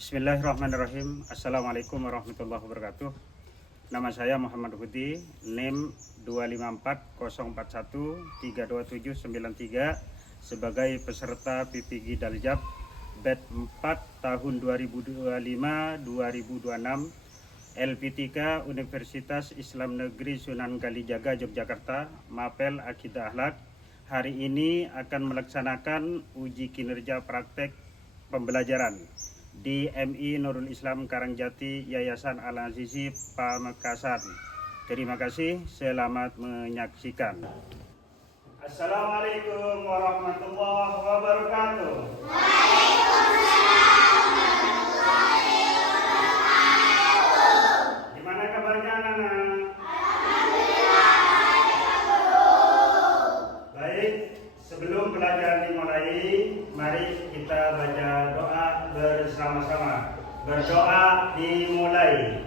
Bismillahirrahmanirrahim. Assalamualaikum warahmatullahi wabarakatuh. Nama saya Muhammad Hudi, NIM 25404132793 sebagai peserta PPG Daljab BED 4 tahun 2025-2026 LP3 Universitas Islam Negeri Sunan Kalijaga Yogyakarta, Mapel Akidah Akhlak. Hari ini akan melaksanakan uji kinerja praktek pembelajaran di MI Nurul Islam Karangjati Yayasan Al-Azizi Pamekasan. Terima kasih, selamat menyaksikan. Assalamualaikum warahmatullahi wabarakatuh. Gimana kabarnya anak-anak? Baik, sebelum pelajaran dimulai, mari kita baca doa bersama-sama. Berdoa dimulai.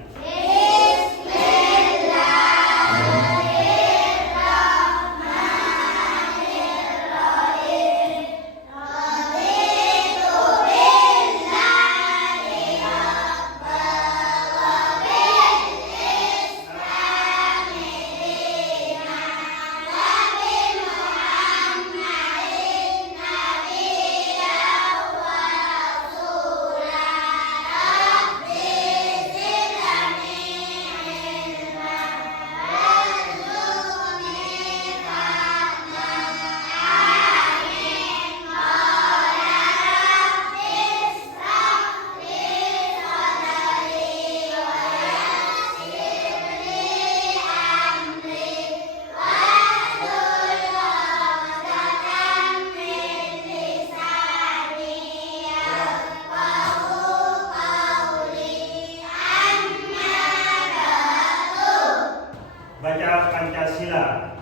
Baca Pancasila.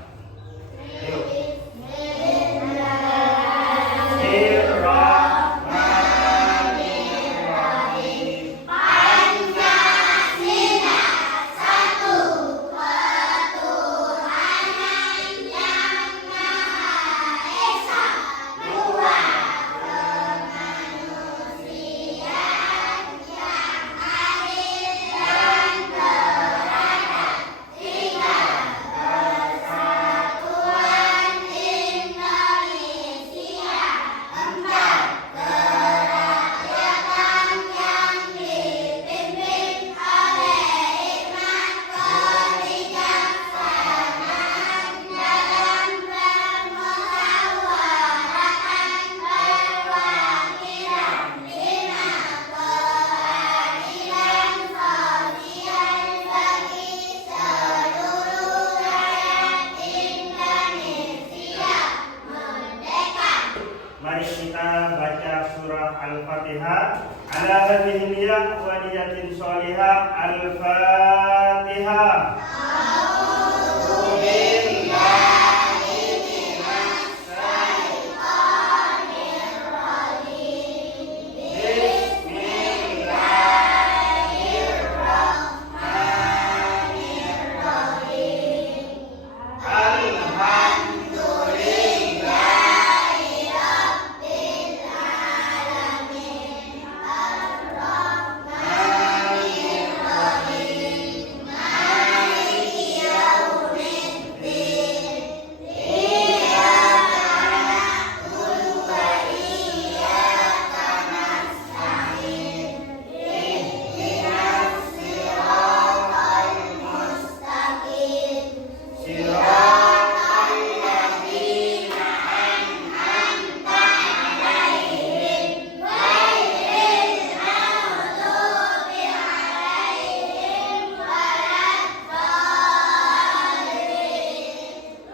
Yuk. Bismillahirrahmanirrahim. Pancasila satu ketuhanan yang Maha Esa, dua kemanusiaan yang adil dan beradab, tiga persatuan Indonesia, empat kerakyatan yang dipimpin oleh hikmat kebijaksanaan dalam permusyawaratan perwakilan, lima keadilan sosial bagi seluruh rakyat Indonesia merdeka. Mari kita baca surah Al-Fatihah. Ala hadhihi niyah wa niyatin sholihah. Al-Fatihah.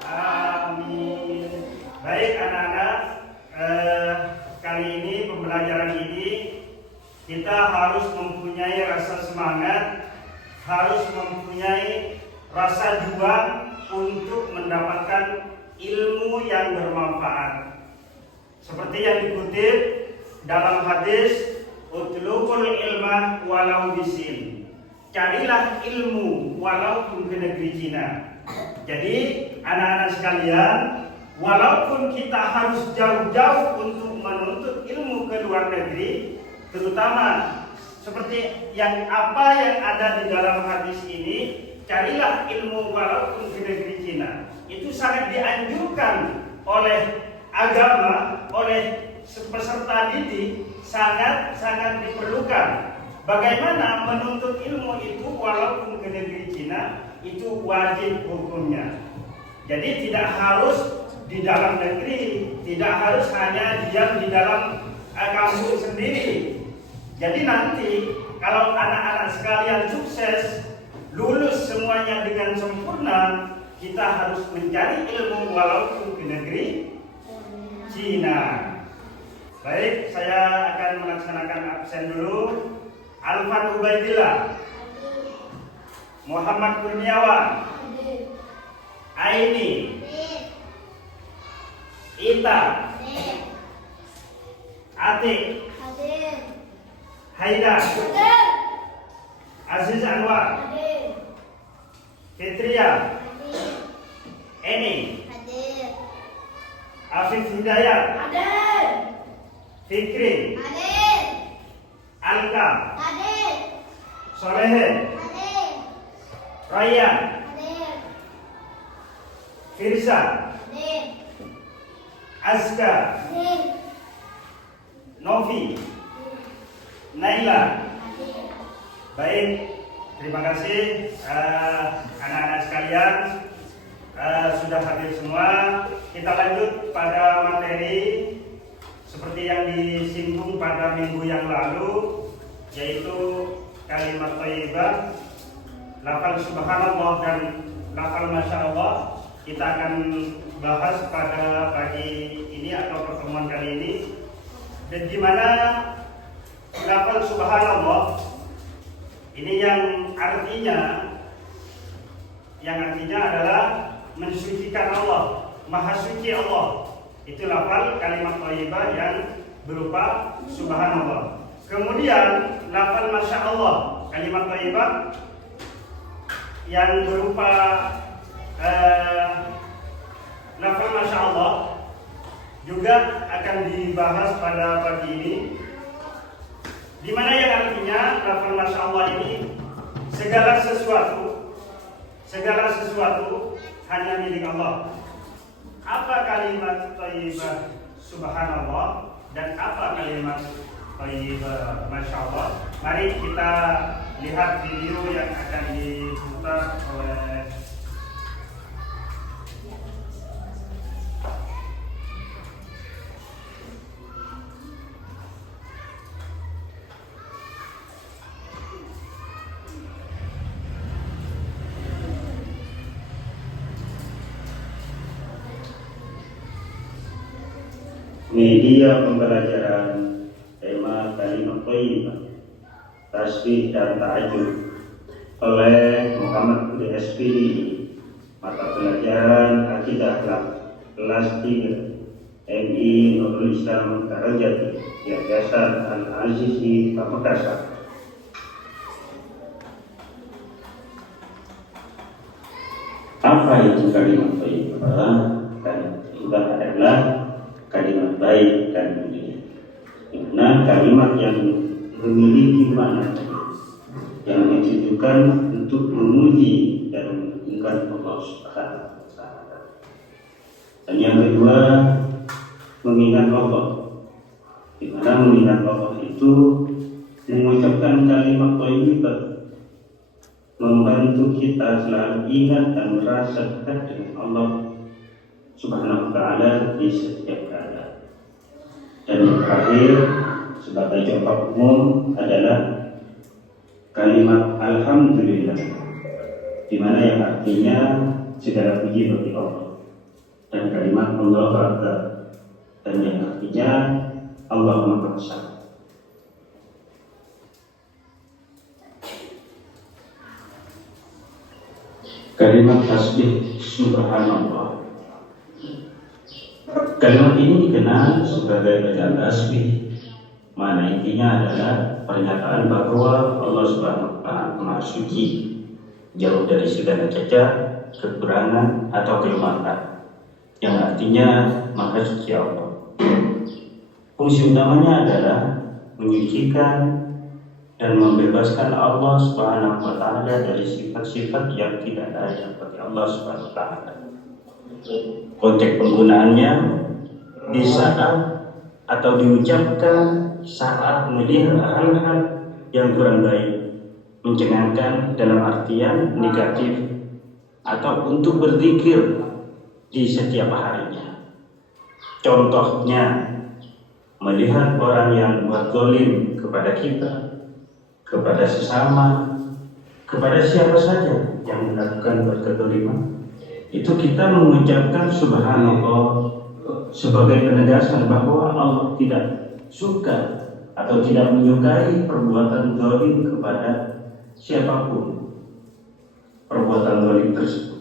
Amin. Baik anak-anak, kali ini pembelajaran ini kita harus mempunyai rasa semangat, harus mempunyai rasa juang untuk mendapatkan ilmu yang bermanfaat. Seperti yang dikutip dalam hadis, utlubul ilmah walau bisin. Carilah ilmu walaupun ke negeri Cina. Jadi anak-anak sekalian, walaupun kita harus jauh-jauh untuk menuntut ilmu ke luar negeri, terutama seperti yang apa yang ada di dalam hadis ini, carilah ilmu walaupun di negeri Cina. Itu sangat dianjurkan oleh agama, oleh peserta didik, sangat diperlukan. Bagaimana menuntut ilmu itu walaupun ke negeri Cina, itu wajib hukumnya. Jadi tidak harus di dalam negeri, tidak harus hanya diam di dalam kampung sendiri. Jadi nanti kalau anak-anak sekalian sukses, lulus semuanya dengan sempurna, kita harus mencari ilmu walaupun ke negeri Cina. Baik, saya akan melaksanakan absen dulu. Alfan Ubaidillah, Muhammad Kurniawan, Aini, Ita, Atik, Haidar, Aziz Anwar, Fitria, Eni, Afif Hidayat, Fikri, Alka, Solehe, Raya, Firza, Azka, Novi, Naila. Baik, terima kasih anak-anak sekalian, sudah hadir semua. Kita lanjut pada materi seperti yang disinggung pada minggu yang lalu, yaitu kalimat thayyibah, lafal subhanallah dan lafal masya Allah. Kita akan bahas pada pagi ini atau pertemuan kali ini, dan di mana lafal subhanallah ini yang artinya adalah mensucikan Allah, maha suci Allah. Itu lafal kalimat thayyibah yang berupa subhanallah. Kemudian lafal masya Allah, kalimat thayyibah yang berupa lafal masya Allah juga akan dibahas pada pagi ini, di mana yang artinya lafal masya Allah ini segala sesuatu hanya milik Allah. Apa kalimat thayyibah subhanallah dan apa kalimat thayyibah masya Allah? Mari kita lihat video yang akan diputar oleh media pembelajaran tema kalimat thayyibah, tasbih dan ta'ajud oleh Muhammad Budi SPD, mata pelajaran akidah kelas 3 MI Nurul Islam Karajati, Yayasan Al-Azizi Pamekasan. Apa itu kalimat thayyibah? Kalimat thayyibah adalah kalimat baik dan mulia, dimana kalimat yang memiliki makna yang ditujukan untuk memuji dan meninggikan Allah Subhanahu wa Ta'ala. Dan yang kedua, mengingat Allah, dimana mengingat Allah itu mengucapkan kalimat thayyibah membantu kita selalu ingat dan merasa dekat dengan Allah Subhanahu wa Ta'ala di setiap keadaan. Dan yang terakhir sebagai contoh umum adalah kalimat alhamdulillah, di mana yang artinya segala puji bagi Allah, dan kalimat Allahu Akbar, dan yang artinya Allah Maha Esa. Kalimat tasbih subhanallah, kalimat ini dikenal sebagai bacaan tasbih, mana intinya adalah pernyataan bahwa Allah Subhanahu wa Ta'ala Maha Suci, jauh dari segala cacat, kekurangan atau kelemahan, yang artinya Maha Suci Allah. Fungsi utamanya adalah menyucikan dan membebaskan Allah Subhanahu wa taala dari sifat-sifat yang tidak ada bagi Allah Subhanahu wa taala. Konteks penggunaannya di saat atau diucapkan saat melihat hal-hal yang kurang baik, mencengangkan dalam artian negatif, atau untuk berzikir di setiap harinya. Contohnya, melihat orang yang buat zalim kepada kita, kepada sesama, kepada siapa saja yang melakukan buat kezaliman, itu kita mengucapkan subhanallah sebagai penegasan bahwa Allah tidak suka atau tidak menyukai perbuatan zalim kepada siapapun perbuatan zalim tersebut.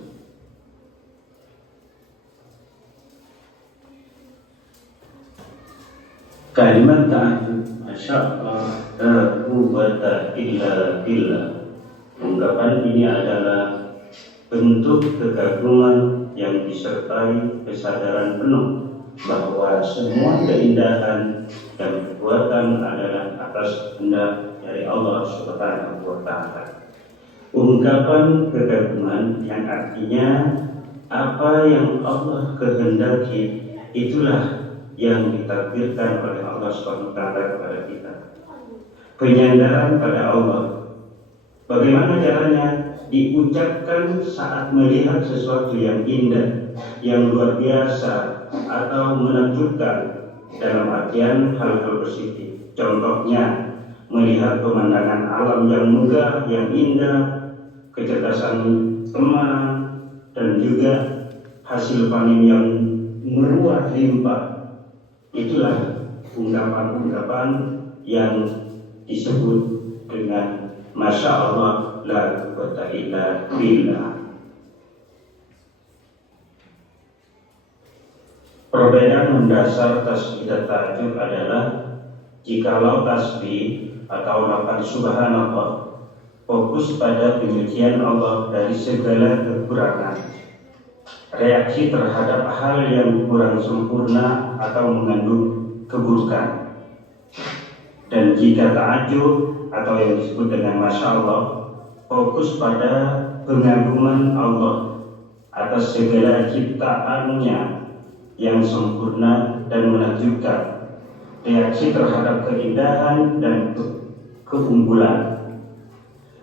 Kalimat ta'ajub, Masya Allah, la quwwata illa billah. Ungkapan ini adalah bentuk kekaguman yang disertai kesadaran penuh bahwa semua keindahan dan kekuatan adalah atas kehendak dari Allah Subhanahu wa taala. Ungkapan kekaguman yang artinya apa yang Allah kehendaki itulah yang ditakdirkan oleh Allah Subhanahu wa taala kepada kita. Penyandaran pada Allah. Bagaimana caranya? Diucapkan saat melihat sesuatu yang indah, yang luar biasa atau menakjubkan dalam artian hal-hal positif. Contohnya, melihat pemandangan alam yang megah, yang indah, kecerdasan teman, dan juga hasil panen yang meruah limpah. Itulah ungkapan-ungkapan yang disebut dengan Masya Allah la quwwata illa billah. Perbedaan mendasar tasbih dan tahajud adalah jikalau tasbih atau lafaz subhanallah fokus pada penyucian Allah dari segala kekurangan, reaksi terhadap hal yang kurang sempurna atau mengandung keburukan. Dan jika ta'ajub atau yang disebut dengan Masya Allah fokus pada pengagungan Allah atas segala ciptaannya yang sempurna dan menakjubkan, reaksi terhadap keindahan dan keunggulan.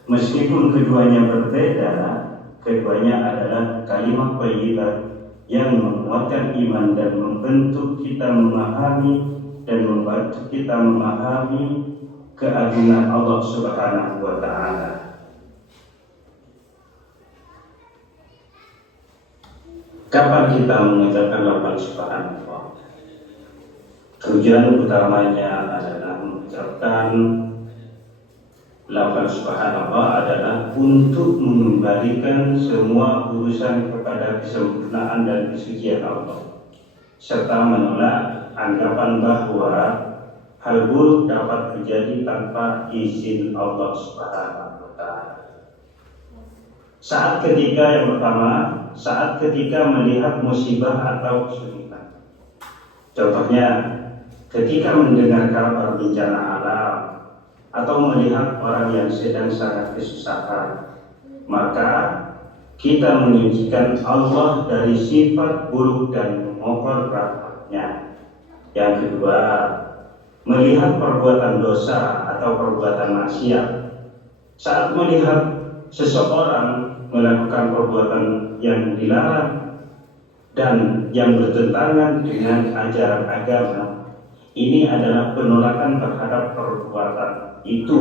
Meskipun keduanya berbeda, keduanya adalah kalimat thayyibah yang menguatkan iman dan membentuk kita memahami dan membantu kita memahami keagungan Allah Subhanahu wa taala. Kapan kita mengucapkan lafaz subhanallah? Tujuan utamanya adalah mengucapkan lafaz subhanallah adalah untuk mengembalikan semua urusan kepada kesempurnaan dan kesucian Allah, serta menolak anggapan bahwa hal buruk dapat terjadi tanpa izin Allah Subhanahu wa taala. Saat ketika melihat musibah atau kesulitan. Contohnya, ketika mendengar kabar bencana alam atau melihat orang yang sedang sangat kesusahan, maka kita menyucikan Allah dari sifat buruk dan memohon rahmat-Nya. Yang kedua, melihat perbuatan dosa atau perbuatan maksiat. Saat melihat seseorang melakukan perbuatan yang dilarang dan yang bertentangan dengan ajaran agama, ini adalah penolakan terhadap perbuatan itu,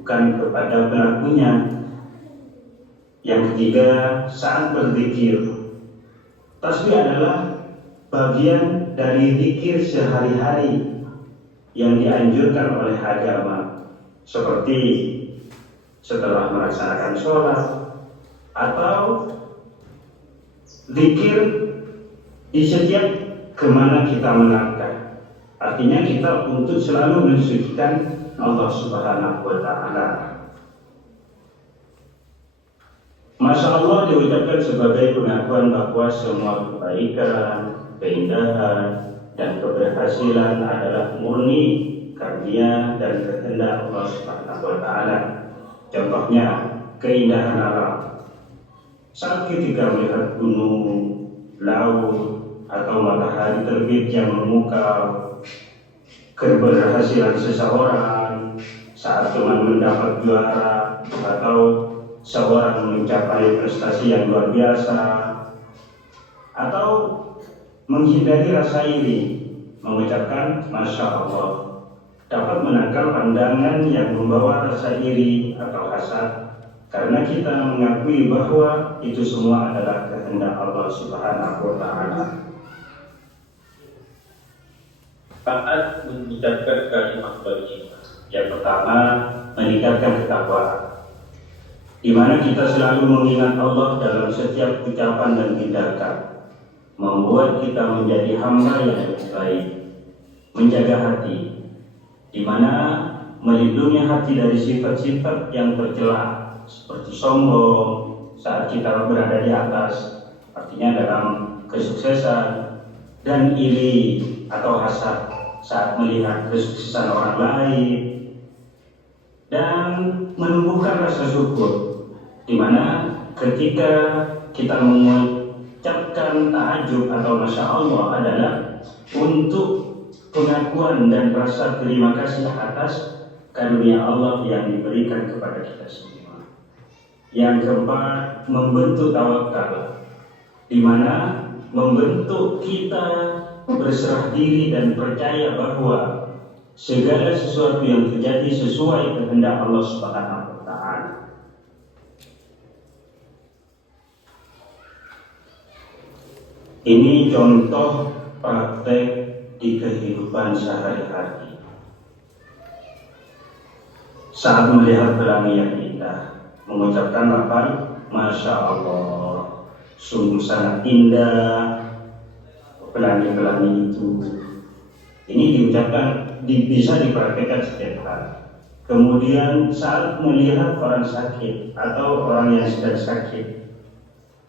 bukan kepada pelakunya. Yang ketiga, saat berzikir. Tasbih adalah bagian dari zikir sehari-hari yang dianjurkan oleh agama, seperti setelah melaksanakan sholat atau zikir di setiap kemana kita melangkah. Artinya kita untuk selalu mensucikan Allah Subhanahu wa taala. Masya Allah diucapkan sebagai pengakuan bahwa semua kebaikan, keindahan, dan keberhasilan adalah murni karunia dan kehendak Allah Subhanahu wa taala. Contohnya keindahan alam. Saat ketika melihat gunung, laut, atau matahari terbit yang memukau, keberhasilan seseorang saat teman mendapat juara atau seorang mencapai prestasi yang luar biasa, atau menghindari rasa iri, mengucapkan Masya Allah, dapat menangkal pandangan yang membawa rasa iri atau hasad, karena kita mengakui bahwa itu semua adalah kehendak Allah Subhanahu wa taala. Saat mengucapkan kalimat berjihad, yang pertama meningkatkan ketakwaan, di mana kita selalu mengingat Allah dalam setiap ucapan dan tindakan, membuat kita menjadi hamba yang lebih baik, menjaga hati, di mana melindungi hati dari sifat-sifat yang tercela seperti sombong saat kita berada di atas, artinya dalam kesuksesan, dan iri atau hasad saat melihat kesuksesan orang lain, dan menumbuhkan rasa syukur, di mana ketika kita mengucapkan ta'ajub atau Masya Allah adalah untuk pengakuan dan rasa terima kasih atas karunia Allah yang diberikan kepada kita semua. Yang keempat, membentuk tawakal, di mana membentuk kita berserah diri dan percaya bahwa segala sesuatu yang terjadi sesuai kehendak Allah Subhanahu wa taala. Ini contoh praktek di kehidupan sehari-hari. Saat melihat pelangi yang indah, mengucapkan lafaz Masya Allah, sungguh sangat indah pelangi-pelangi itu. Ini diucapkan, bisa dipraktikkan setiap hari. Kemudian saat melihat orang sakit atau orang yang sedang sakit,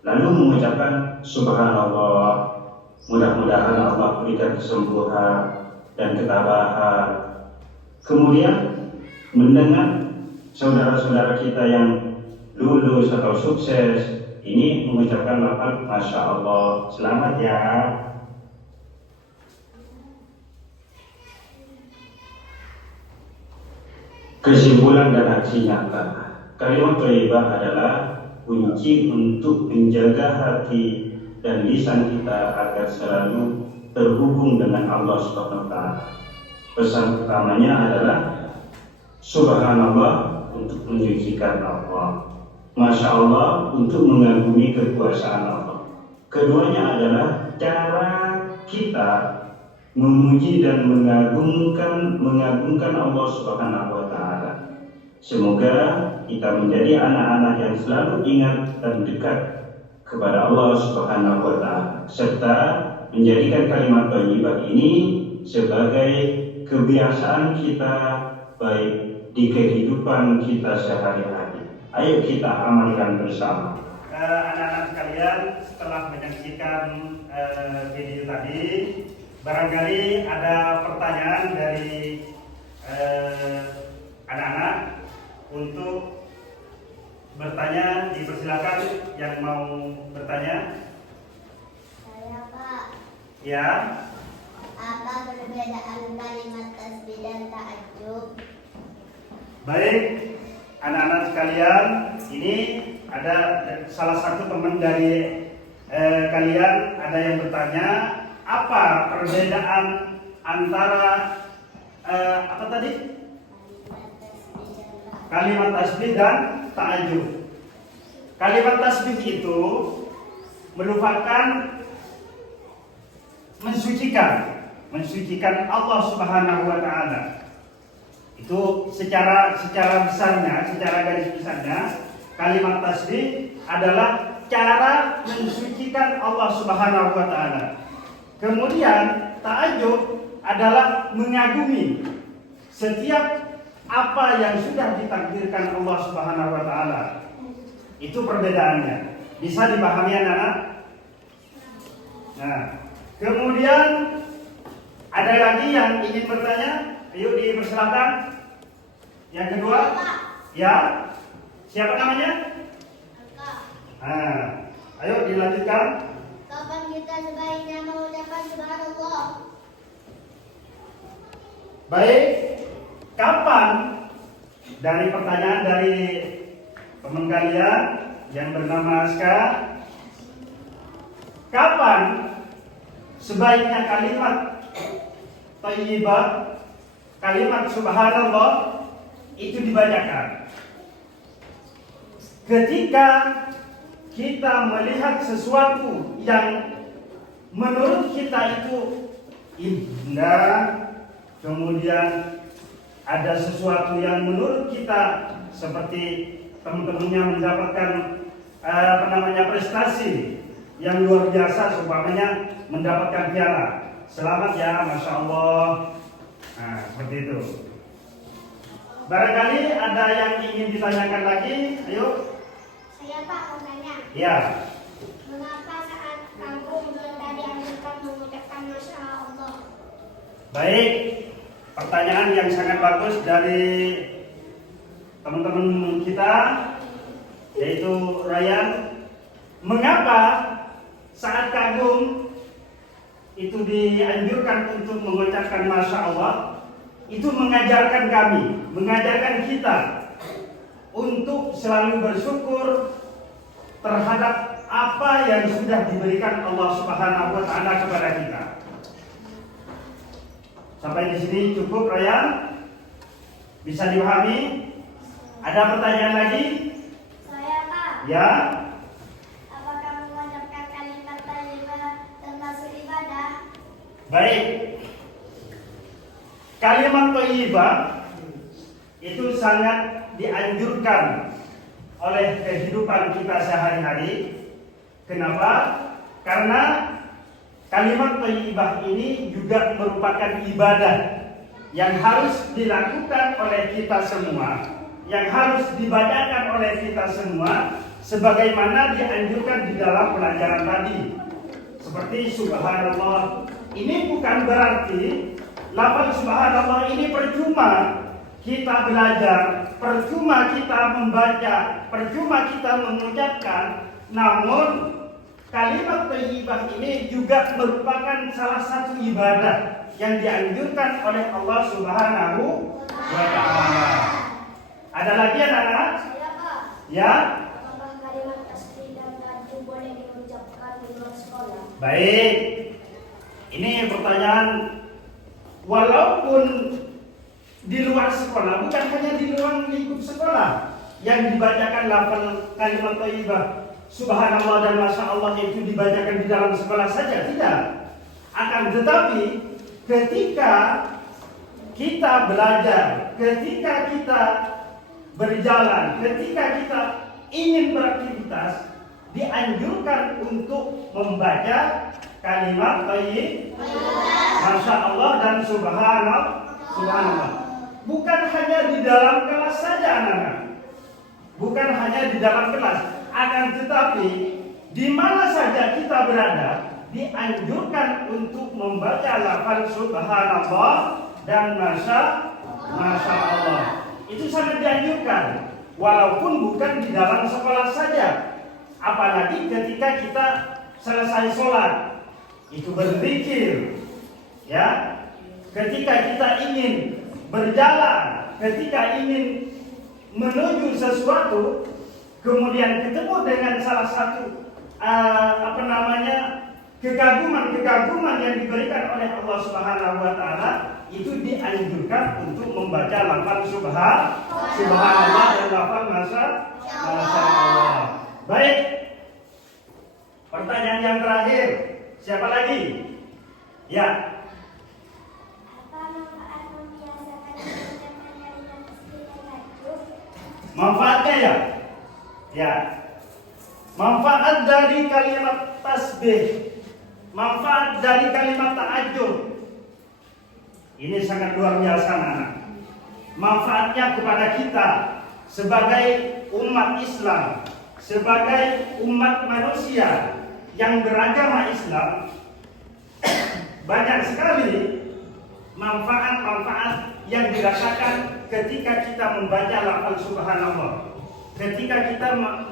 lalu mengucapkan Subhanallah, mudah-mudahan Allah berikan kesembuhan dan ketabahan. Kemudian mendengar saudara-saudara kita yang lulus atau sukses, ini mengucapkan lafaz Masya Allah, selamat ya. Kesimpulan dan aksi nyata, kalimat thayyibah adalah kunci untuk menjaga hati dan lisan kita agar selalu terhubung dengan Allah Subhanahu wa taala. Pesan utamanya adalah Subhanallah untuk mensucikan Allah, Masya Allah untuk mengagumi kekuasaan Allah. Keduanya adalah cara kita memuji dan mengagungkan Allah Subhanahu wa taala. Semoga kita menjadi anak-anak yang selalu ingat dan dekat kepada Allah Subhanahu wa taala, serta menjadikan kalimat thayyibah ini sebagai kebiasaan kita baik di kehidupan kita sehari-hari. Ayo kita amalkan bersama. Anak-anak sekalian, setelah menyaksikan video tadi, barangkali ada pertanyaan dari anak-anak untuk bertanya. Dipersilakan yang mau bertanya. Saya Pak, Ya, apa perbedaan kalimat tasbih dan ta'ajub? baik anak-anak sekalian, ini ada salah satu teman dari kalian ada yang bertanya, apa perbedaan antara apa tadi? Kalimat tasbih dan ta'ajub. Kalimat tasbih itu merupakan mensucikan Allah Subhanahu wa taala. Itu secara besarnya, secara garis besarnya, kalimat tasbih adalah cara mensucikan Allah Subhanahu wa taala. Kemudian ta'ajub adalah mengagumi setiap apa yang sudah ditakdirkan Allah Subhanahu wa taala. Itu perbedaannya. Bisa dipahami anak-anak? Nah, kemudian ada lagi yang ingin bertanya? Ayo dipersilakan. Yang kedua, Pak. ya. Siapa namanya? Kakak. Nah, ayo dilanjutkan. Kapan kita sebaiknya mengucapkan subhanallah? Baik, kapan? Dari pertanyaan dari teman kalian yang bernama Aska, kapan sebaiknya kalimat thayyibah, kalimat subhanallah itu dibacakan? Ketika kita melihat sesuatu yang menurut kita itu indah, kemudian ada sesuatu yang menurut kita seperti teman-temannya mendapatkan prestasi yang luar biasa, seumpamanya mendapatkan piala. Selamat ya, Masya Allah. Nah, seperti itu. Barangkali ada yang ingin ditanyakan lagi, ayo. Saya Pak mau tanya. Ya, Mengapa saat kagum kita dianjurkan mengucapkan Masya Allah? baik. Pertanyaan yang sangat bagus dari teman-teman kita, yaitu Ryan. Mengapa saat kagum itu dianjurkan untuk mengucapkan Masya Allah? Itu mengajarkan kami, mengajarkan kita untuk selalu bersyukur terhadap apa yang sudah diberikan Allah Subhanahu wa Ta'ala kepada kita. Sampai di sini cukup, Ryan? Bisa dipahami? Ada pertanyaan lagi? Saya Pak. Ya. Apakah mengucapkan kalimat thayyibah termasuk ibadah? Baik. Kalimat thayyibah itu sangat dianjurkan oleh kehidupan kita sehari-hari. Kenapa? Karena kalimat thayyibah ini juga merupakan ibadah yang harus dilakukan oleh kita semua, yang harus dibacakan oleh kita semua, sebagaimana dianjurkan di dalam pelajaran tadi. Seperti subhanallah. Ini bukan berarti lafaz subhanallah ini percuma kita belajar, percuma kita membaca, percuma kita mengucapkan. Namun kalimat thayyibah ini juga merupakan salah satu ibadah yang dianjurkan oleh Allah Subhanahu wa Ta'ala. Ada lagi anak-anak? Saya Pak. Ya. Apakah kalimat tasbih dan tahajud boleh diucapkan di luar sekolah? Baik. Ini pertanyaan, walaupun di luar sekolah, bukan hanya di luar lingkup sekolah yang dibacakan lafaz kalimat thayyibah subhanallah dan masya Allah itu dibacakan di dalam sekolah saja, tidak. Akan tetapi ketika kita belajar, ketika kita berjalan, ketika kita ingin beraktivitas, dianjurkan untuk membaca kalimat thayyibah masya Allah dan subhanallah. Bukan hanya di dalam kelas saja, anak-anak. Bukan hanya di dalam kelas, akan tetapi di mana saja kita berada, dianjurkan untuk membaca lafaz subhanallah dan masya Allah. Itu sangat dianjurkan, walaupun bukan di dalam sekolah saja. Apalagi ketika kita selesai sholat, itu berzikir, ya. Ketika kita ingin berjalan, ketika ingin menuju sesuatu, kemudian ketemu dengan salah satu kekaguman yang diberikan oleh Allah Subhanahu wa Ta'ala, itu dianjurkan untuk membaca lafaz subhanallah dan lafaz masya Allah. Baik. Pertanyaan yang terakhir, siapa lagi? Ya. Apa manfaat membiasakan mengucapkan kalimat tasbih dan tahajud? Manfaatnya ya? Ya. Manfaat dari kalimat tasbih, manfaat dari kalimat tahajud, ini sangat luar biasa, anak. Manfaatnya kepada kita sebagai umat Islam, sebagai umat manusia yang beragama Islam, banyak sekali manfaat-manfaat yang dirasakan ketika kita membaca lafal subhanallah. Ketika kita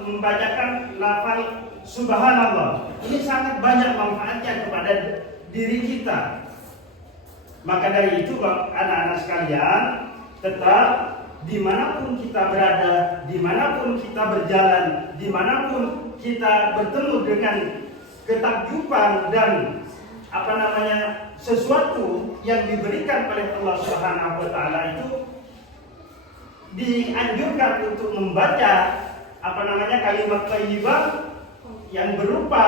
membacakan lafal subhanallah, ini sangat banyak manfaatnya kepada diri kita. Maka dari itu anak-anak sekalian, tetap dimanapun kita berada, dimanapun kita berjalan, dimanapun kita bertemu dengan ketakjuban dan sesuatu yang diberikan oleh Allah Subhanahu wa taala, itu dianjurkan untuk membaca kalimat thayyibah yang berupa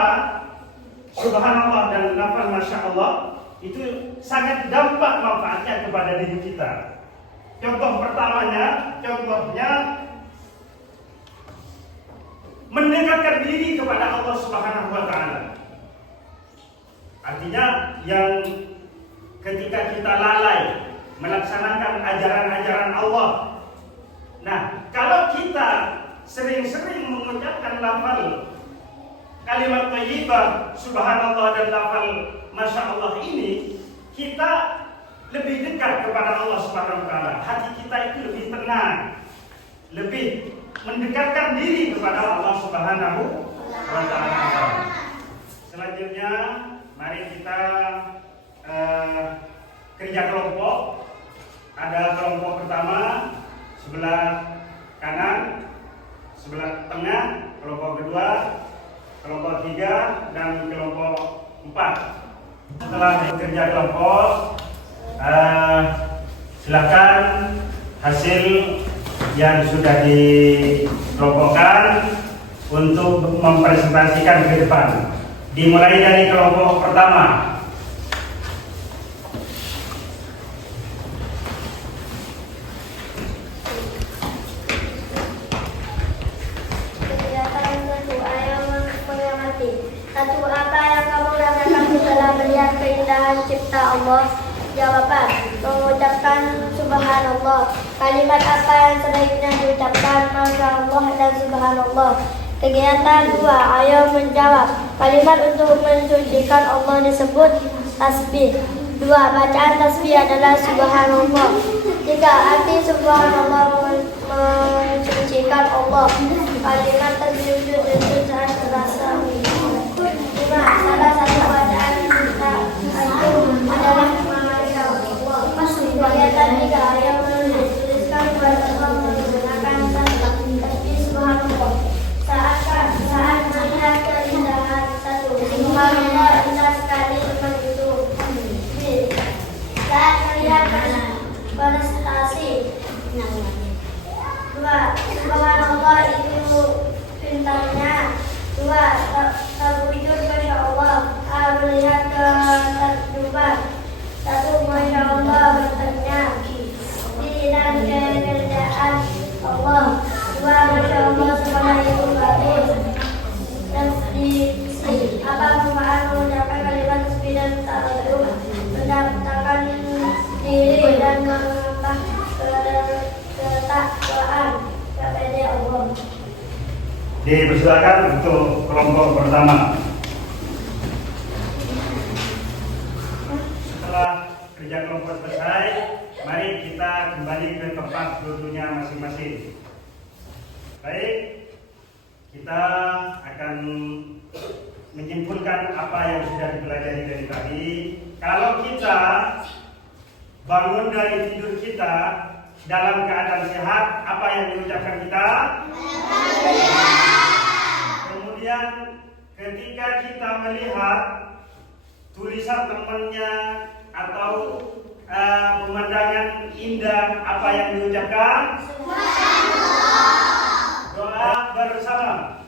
subhanallah dan lafal masya Allah. Itu sangat dampak manfaatnya kepada diri kita. Contohnya mendekatkan diri kepada Allah Subhanahu wa taala. Artinya yang ketika kita lalai melaksanakan ajaran-ajaran Allah. Nah, kalau kita sering-sering mengucapkan lafal kalimat thayyibah subhanallah dan lafal masya Allah ini, kita lebih dekat kepada Allah Subhanahu wa taala. Hati kita itu lebih tenang, lebih mendekatkan diri kepada Allah Subhanahu wa taala. Selanjutnya, mari kita kerja kelompok. Ada kelompok pertama sebelah kanan, sebelah tengah, kelompok kedua, kelompok 3, dan kelompok 4. Setelah bekerja kelompok, silakan hasil yang sudah dikelompokkan untuk mempresentasikan ke depan. Dimulai dari kelompok pertama. Satu, apa yang kamu rasakan setelah melihat keindahan cipta Allah? Jawaban, mengucapkan subhanallah. Kalimat apa yang sebaiknya diucapkan? Masya Allah dan subhanallah. Kegiatan 2, ayo menjawab. Kalimat untuk mensucikan Allah disebut tasbih. 2, bacaan tasbih adalah subhanallah. 3, arti subhanallah mensucikan Allah. Kalimat tasbih itu saat terasa. 5, salah satu bacaan kita itu adalah Masya Allah. Kegiatan 3, yang menuliskan bahasa menggunakan tasbih subhanallah. Saat melihat keindahan, 1, subhanallah indah sekali teman itu. Saat melihat prestasi, 2, subhanallah itu pintarnya. 2, terwujud Masya Allah. Melihat ketakjuban. 1, Masya Allah bertanya. Dan kekerjaan Allah. 2, Masya Allah semuanya itu bagus. Dan apa manfaat mengucapkan kalimat tasbih dan ta'adzub? Mendapatkan diri dan menambah ketakwaan kepada Allah. Dipersilakan untuk kelompok pertama. Setelah kerja kelompok selesai, mari kita kembali ke tempat duduknya masing-masing. Baik, kita akan menyimpulkan apa yang sudah dipelajari dari tadi. Kalau kita bangun dari tidur kita dalam keadaan sehat, apa yang diucapkan kita? Kemudian ketika kita melihat tulisan temannya atau pemandangan indah, apa yang diucapkan? Doa bersama.